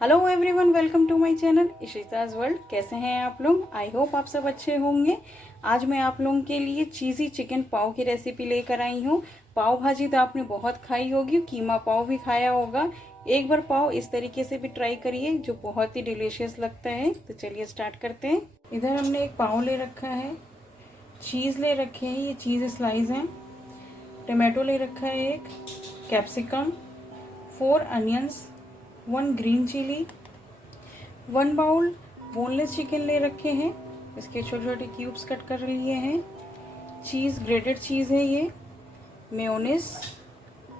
Hello everyone, welcome to my channel Ishita's world. कैसे हैं आप लोग? आई होप आप सब अच्छे होंगे। आज मैं आप लोगों के लिए चीज़ी चिकन पाव की रेसिपी लेकर आई हूँ। पाव भाजी तो आपने बहुत खाई होगी, कीमा पाव भी खाया होगा। एक बार पाव इस तरीके से भी ट्राई करिए, जो बहुत ही डिलीशियस लगता है। तो चलिए स्टार्ट करते हैं। इधर हमने एक पाव ले रखा है, चीज़ ले रखे हैं, ये चीज़ स्लाइस हैं, टमाटो ले रखा है, एक capsicum, 4 onions, 1 green chilli, 1 bowl boneless chicken ले रखे हैं, इसके छोटे छोटे क्यूब्स कट कर लिए हैं। चीज़, ग्रेटेड चीज़ है ये, mayonnaise,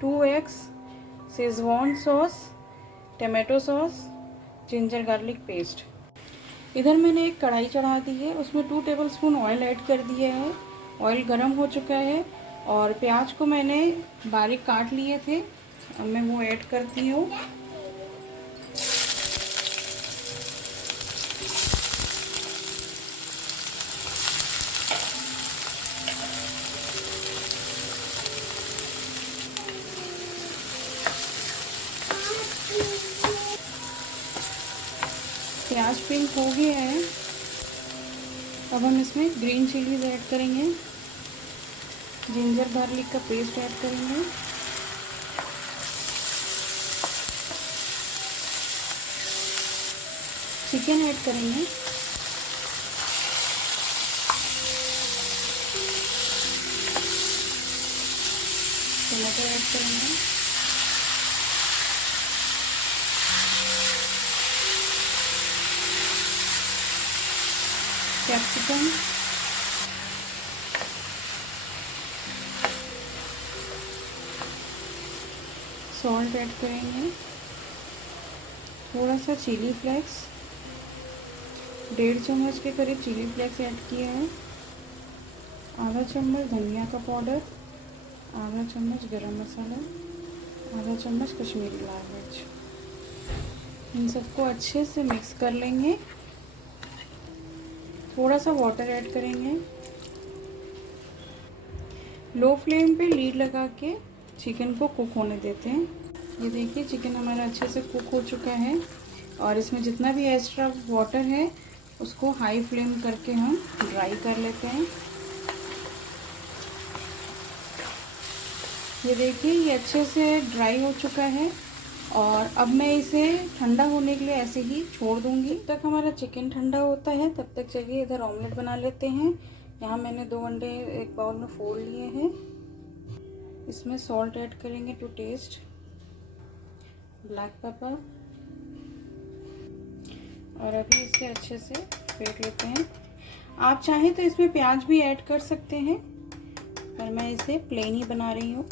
2 eggs, Schezwan sauce, tomato sauce, ginger garlic paste. इधर मैंने एक कढ़ाई चढ़ा दी है, उसमें 2 टेबलस्पून ऑयल ऐड कर दिया है। ऑयल गर्म हो चुका है और प्याज को मैंने बारीक काट लिए थे, अब मैं वो ऐड करती हूँ। प्याज पिंक हो गया है, अब हम इसमें ग्रीन चिलीज ऐड करेंगे, जिंजर गार्लिक का पेस्ट ऐड करेंगे, चिकन ऐड करेंगे, टमाटो ऐड करेंगे, कैप्सिकम, सॉल्ट ऐड करेंगे, थोड़ा सा चिली फ्लेक्स, 1.5 चम्मच के करीब चिली फ्लेक्स ऐड किया है, आधा चम्मच धनिया का पाउडर, आधा चम्मच गरम मसाला, आधा चम्मच कश्मीरी लाल मिर्च। इन सबको अच्छे से मिक्स कर लेंगे। थोड़ा सा वाटर ऐड करेंगे। लो फ्लेम पे लीड लगा के चिकन को कुक होने देते हैं। ये देखिए चिकन हमारा अच्छे से कुक हो चुका है और इसमें जितना भी एक्स्ट्रा वाटर है उसको हाई फ्लेम करके हम ड्राई कर लेते हैं। ये देखिए ये अच्छे से ड्राई हो चुका है और अब मैं इसे ठंडा होने के लिए ऐसे ही छोड़ दूंगी। जब तक हमारा चिकन ठंडा होता है तब तक चलिए इधर ऑमलेट बना लेते हैं। यहाँ मैंने 2 अंडे एक बाउल में फोड़ लिए हैं। इसमें सॉल्ट ऐड करेंगे टू टेस्ट, ब्लैक पेपर, और अभी इसे अच्छे से फेंट लेते हैं। आप चाहें तो इसमें प्याज भी ऐड कर सकते हैं, पर मैं इसे प्लेन ही बना रही हूँ।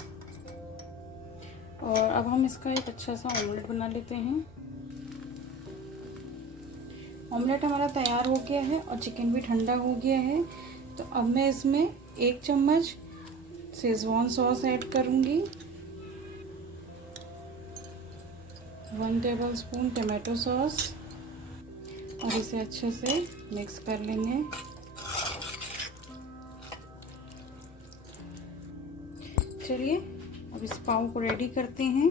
और अब हम इसका एक अच्छा सा ऑमलेट बना लेते हैं। ऑमलेट हमारा तैयार हो गया है और चिकन भी ठंडा हो गया है। तो अब मैं इसमें 1 चम्मच शेजवान सॉस ऐड करूँगी, 1 टेबलस्पून टमाटो सॉस, और इसे अच्छे से मिक्स कर लेंगे। चलिए अब इस पाव को रेडी करते हैं।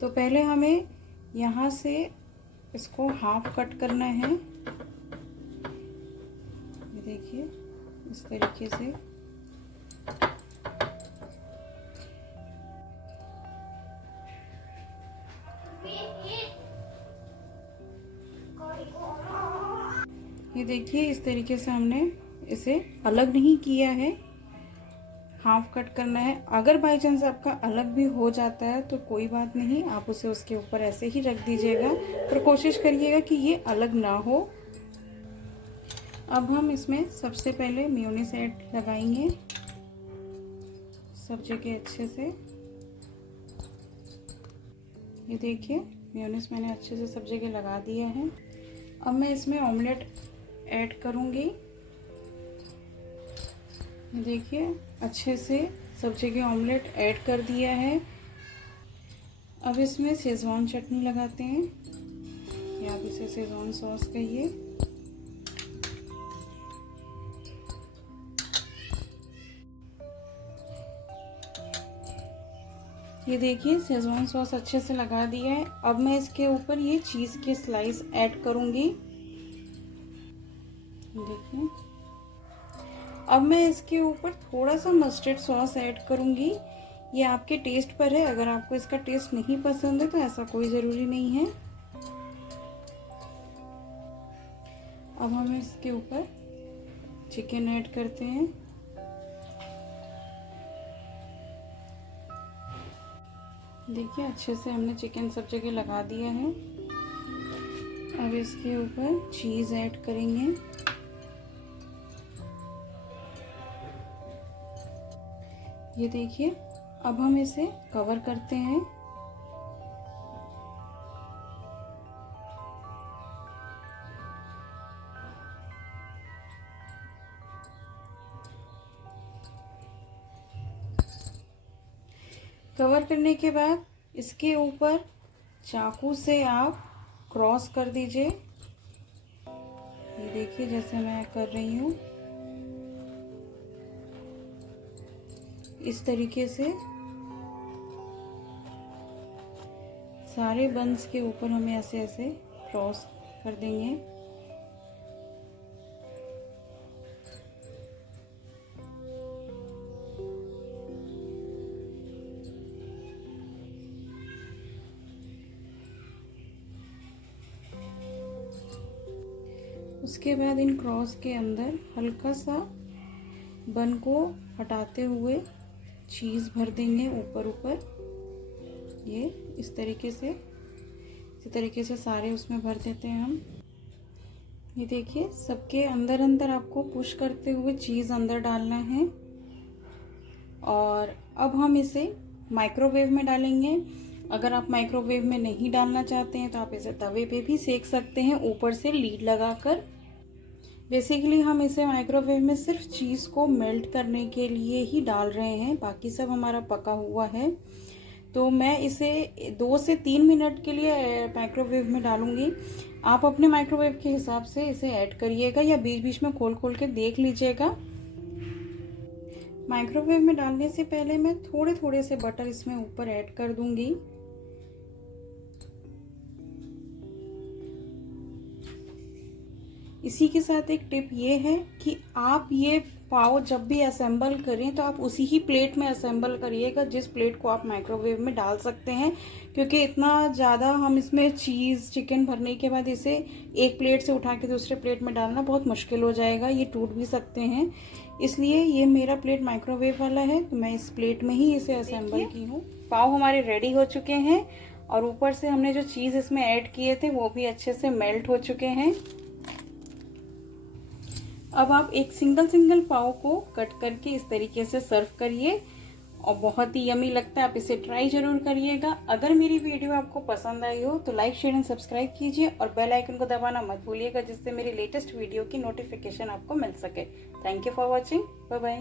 तो पहले हमें यहाँ से इसको हाफ कट करना है। ये देखिए इस तरीके से। ये देखिए इस तरीके से हमने इसे अलग नहीं किया है, हाफ कट करना है। अगर बाई चांस आपका अलग भी हो जाता है तो कोई बात नहीं, आप उसे उसके ऊपर ऐसे ही रख दीजिएगा, पर कोशिश करिएगा कि ये अलग ना हो। अब हम इसमें सबसे पहले मेयोनीज ऐड लगाएंगे सब जगह अच्छे से। ये देखिए मेयोनीज मैंने अच्छे से सब जगह लगा दिया है। अब मैं इसमें ऑमलेट ऐड करूँगी। ये देखिए अच्छे से सब जगह ऑमलेट ऐड कर दिया है। अब इसमें शेजवान चटनी लगाते हैं, या आप इसे शेजवान सॉस कहिए। ये देखिए शेजवान सॉस अच्छे से लगा दिया है। अब मैं इसके ऊपर ये चीज़ के स्लाइस ऐड करूँगी। देखिए अब मैं इसके ऊपर थोड़ा सा मस्टर्ड सॉस ऐड करूँगी। ये आपके टेस्ट पर है, अगर आपको इसका टेस्ट नहीं पसंद है तो ऐसा कोई ज़रूरी नहीं है। अब हम इसके ऊपर चिकन ऐड करते हैं। देखिए अच्छे से हमने चिकन सब जगह लगा दिया है। अब इसके ऊपर चीज़ ऐड करेंगे। ये देखिए अब हम इसे कवर करते हैं। कवर करने के बाद इसके ऊपर चाकू से आप क्रॉस कर दीजिए। ये देखिए जैसे मैं कर रही हूँ, इस तरीके से सारे बंस के ऊपर हमें ऐसे ऐसे क्रॉस कर देंगे। उसके बाद इन क्रॉस के अंदर हल्का सा बन को हटाते हुए चीज़ भर देंगे ऊपर ऊपर। ये इस तरीके से सारे उसमें भर देते हैं हम। ये देखिए सबके अंदर अंदर आपको पुश करते हुए चीज़ अंदर डालना है। और अब हम इसे माइक्रोवेव में डालेंगे। अगर आप माइक्रोवेव में नहीं डालना चाहते हैं तो आप इसे तवे पे भी सेक सकते हैं, ऊपर से लीड लगाकर। बेसिकली हम इसे माइक्रोवेव में सिर्फ चीज़ को मेल्ट करने के लिए ही डाल रहे हैं, बाकी सब हमारा पका हुआ है। तो मैं इसे 2 से 3 मिनट के लिए माइक्रोवेव में डालूंगी। आप अपने माइक्रोवेव के हिसाब से इसे ऐड करिएगा या बीच बीच में खोल खोल के देख लीजिएगा। माइक्रोवेव में डालने से पहले मैं थोड़े थोड़े से बटर इसमें ऊपर ऐड कर दूंगी। इसी के साथ एक टिप ये है कि आप ये पाव जब भी असेंबल करें तो आप उसी ही प्लेट में असेंबल करिएगा जिस प्लेट को आप माइक्रोवेव में डाल सकते हैं, क्योंकि इतना ज़्यादा हम इसमें चीज़ चिकन भरने के बाद इसे एक प्लेट से उठा के दूसरे प्लेट में डालना बहुत मुश्किल हो जाएगा, ये टूट भी सकते हैं। इसलिए ये मेरा प्लेट माइक्रोवेव वाला है तो मैं इस प्लेट में ही इसे असेंबल की हूँ। पाव हमारे रेडी हो चुके हैं और ऊपर से हमने जो चीज़ इसमें ऐड किए थे वो भी अच्छे से मेल्ट हो चुके हैं। अब आप एक सिंगल पाव को कट करके इस तरीके से सर्व करिए और बहुत ही यमी लगता है। आप इसे ट्राई जरूर करिएगा। अगर मेरी वीडियो आपको पसंद आई हो तो लाइक शेयर एंड सब्सक्राइब कीजिए और बेल आइकन को दबाना मत भूलिएगा, जिससे मेरी लेटेस्ट वीडियो की नोटिफिकेशन आपको मिल सके। Thank you for watching. Bye bye.